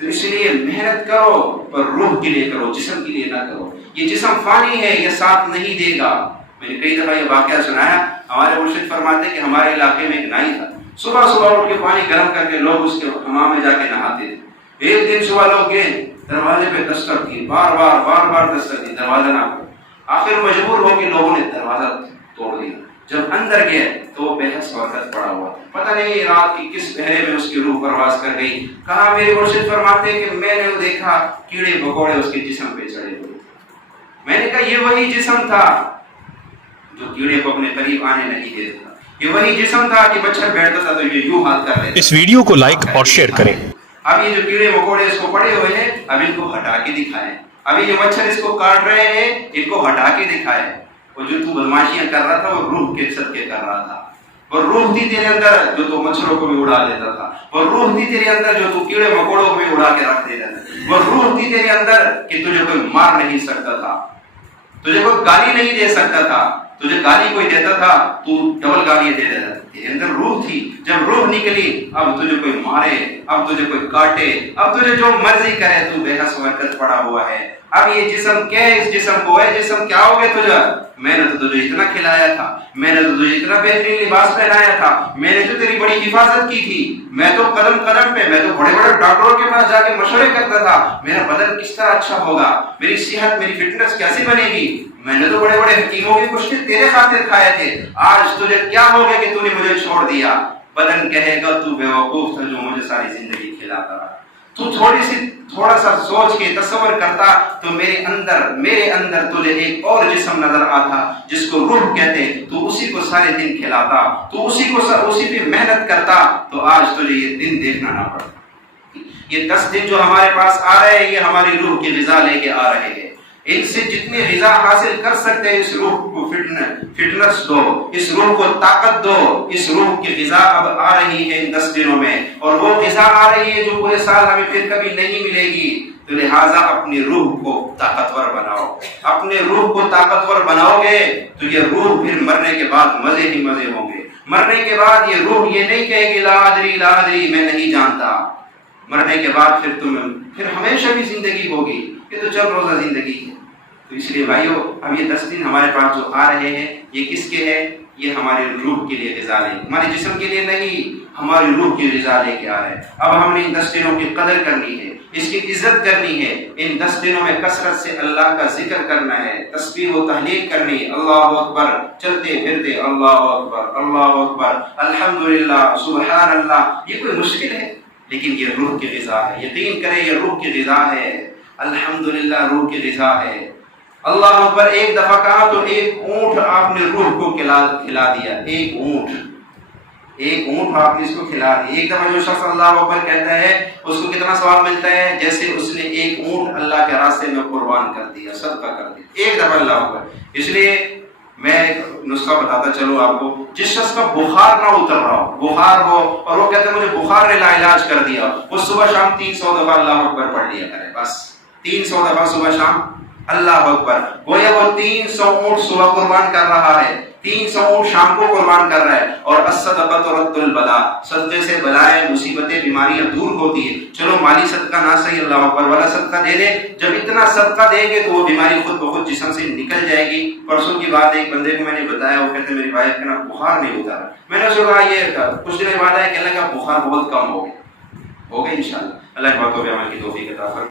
تو اس لیے محنت کرو پر روح کے لیے کرو، جسم کے لیے نہ کرو. یہ جسم فانی ہے، یہ ساتھ نہیں دے گا. میں نے کئی دفعہ یہ واقعہ سنایا. ہمارے مرشد فرماتے کہ ہمارے علاقے میں ایک نائی تھا، صبح صبح اٹھ کے پانی گرم کر کے لوگ اس کے حمام میں جا کے نہاتے تھے. ایک دن صبح لوگ گئے، دروازے پہ دستک کی، بار بار دستک کی، دروازہ نہ کھلا. آخر مجبور ہو کے لوگوں نے دروازہ توڑ دیا. جب اندر گئے تو وہ بے حس وقت پڑا ہوا تھا. پتہ نہیں رات کی کس پہرے میں اس کی روح پرواز کر گئی. کہا میرے مرشد فرماتے ہیں کہ میں نے دیکھا کیڑے مکوڑے اس کے جسم پہ چڑھے ہوئے. میں نے کہا یہ وہی جسم تھا جو کیڑے کو اپنے قریب آنے نہیں دیتا. یہ وہی جسم تھا کہ مچھر بیٹھتا تھا تو یہ یوں ہاتھ کر لیتا. اس ویڈیو کو لائک اور شیئر کریں. اب یہ جو کیڑے مکوڑے اس کو پڑے ہوئے ہیں، اب ان کو ہٹا کے دکھائیں. ابھی یہ مچھر اس کو کاٹ رہے ہیں، ان کو ہٹا کے دکھائیں. وہ جو تو بدماشیاں کر رہا تھا وہ روح کے صدقے کر رہا تھا. وہ روح تھی تیرے اندر جو تو مچھروں کو بھی اڑا دیتا تھا. وہ روح تھی تیرے اندر جو تو کیڑے مکوڑوں کو بھی اڑا کے رکھ دیتا تھا. وہ روح تھی تیرے اندر کہ تجھے کوئی مار نہیں سکتا تھا، تجھے کوئی گالی نہیں دے سکتا تھا. تجھے گالی کوئی دیتا تھا تو ڈبل گالی دے دیتا تھا. تیرے اندر روح تھی. جب روح نکلی اب تجھے کوئی مارے، اب تجھے کوئی کاٹے، اب تجھے جو مرضی کرے، تو بے حس حرکت پڑا ہوا ہے. اب یہ جسم کیا ہے؟ اس جسم کو ہے جسم کیا ہو گیا تجھے؟ میں نے تو تجھے اتنا کھلایا تھا، میں نے تو تجھے اتنا بہترین لباس پہنایا تھا، میں نے تو تیری بڑی حفاظت کی تھی. میں تو قدم قدم پہ، میں تو بڑے بڑے ڈاکٹروں کے پاس جا کے مشورے کرتا تھا میرا بدن کس طرح اچھا ہوگا، میری صحت، میری فٹنس کیسے بنے گی. میں نے تو بڑے بڑے حکیموں کے کشتے تیرے خاطر کھائے تھے. آج تجھے کیا ہو گیا کہ تو نے مجھے چھوڑ دیا؟ بدن کہے گا تو بیوقوف تھا جو مجھے ساری زندگی کھلاتا رہا. تو تھوڑا سا سوچ کے تصور کرتا تو میرے اندر تجھے ایک اور جسم نظر آتا جس کو روح کہتے. تو اسی کو سارے دن کھلاتا، تو اسی پہ محنت کرتا، تو آج تجھے یہ دن دیکھنا نہ پڑتا. یہ 10 دن جو ہمارے پاس آ رہے ہیں یہ ہماری روح کی غذا لے کے آ رہے ہیں. ان سے جتنی غذا حاصل کر سکتے ہیں اس روح کو فٹنس دو، اس روح کو طاقت دو. اس روح کی غذا اب آ رہی ہے ان 10 دنوں میں، اور وہ غذا آ رہی ہے جو پورے سال ہمیں پھر کبھی نہیں ملے گی. تو لہٰذا اپنی روح کو طاقتور بناؤ. اپنے روح کو طاقتور بناؤ گے تو یہ روح پھر مرنے کے بعد مزے ہی مزے ہوں گے. مرنے کے بعد یہ روح یہ نہیں کہے گی لا ادری میں نہیں جانتا. مرنے کے بعد پھر ہمیشہ بھی زندگی ہوگی. یہ تو چل روزہ زندگی ہے. تو اس لیے بھائیو اب یہ 10 دن ہمارے پاس جو آ رہے ہیں یہ کس کے ہیں؟ یہ ہمارے روح کے لیے غذا لے، ہمارے جسم کے لیے نہیں، ہماری روح کی غذا لے کے آ رہے ہیں. اب ہم نے ان 10 دنوں کی قدر کرنی ہے، اس کی عزت کرنی ہے. ان 10 دنوں میں کثرت سے اللہ کا ذکر کرنا ہے، تسبیح و تحلیل کرنی. اللہ اکبر چلتے پھرتے، اللہ اکبر الحمدللہ سبحان اللہ. یہ کوئی مشکل ہے؟ لیکن یہ روح کی غذا ہے. یقین کریں یہ روح کی غذا ہے. الحمدللہ روح کی غذا ہے. اللہ اکبر ایک دفعہ کہا تو ایک اونٹ آپ نے روح کو کھلا دیا. ایک اونٹ آپ نے اس کو کھلا دیا. ایک دفعہ جو شخص اللہ اکبر کہتا ہے اس کو کتنا ثواب ملتا ہے؟ جیسے اس نے ایک اونٹ اللہ کے راستے میں قربان کر دیا، صدقہ کر دیا. ایک دفعہ اللہ اکبر. اس لیے میں نسخہ بتاتا چلوں آپ کو. جس شخص کا بخار نہ اتر رہا ہو، بخار ہو اور وہ کہتے ہیں مجھے بخار نے لا علاج کر دیا، وہ صبح شام 300 دفعہ اللہ اکبر پڑھ لیا کرے. بس 300 دفعہ صبح شام اللہ اکبر. گویا وہ 300 اونٹ صبح قربان کر رہا ہے، 300 اونٹ شام کو قربان کر رہا ہے. اور الصدقۃ ترد البلاء، صدقے سے بلائیں، مصیبتیں، بیماریاں دور ہوتی ہیں. چلو مالی صدقہ نہ صحیح، اللہ اکبر والا صدقہ دے دے. جب اتنا صدقہ دیں گے تو وہ بیماری خود بخود جسم سے نکل جائے گی. پرسوں کی بات ایک بندے کو میں نے بتایا، وہ کہتے میری وائف کا نا بخار نہیں ہوتا. میں نے اس کو کہا یہ کچھ دن بعد ہے کہ اللہ کا بخار بہت کم ہو گیا انشاءاللہ. اللہ کی باتوں پہ عمل کی توفیق عطا فرمائے.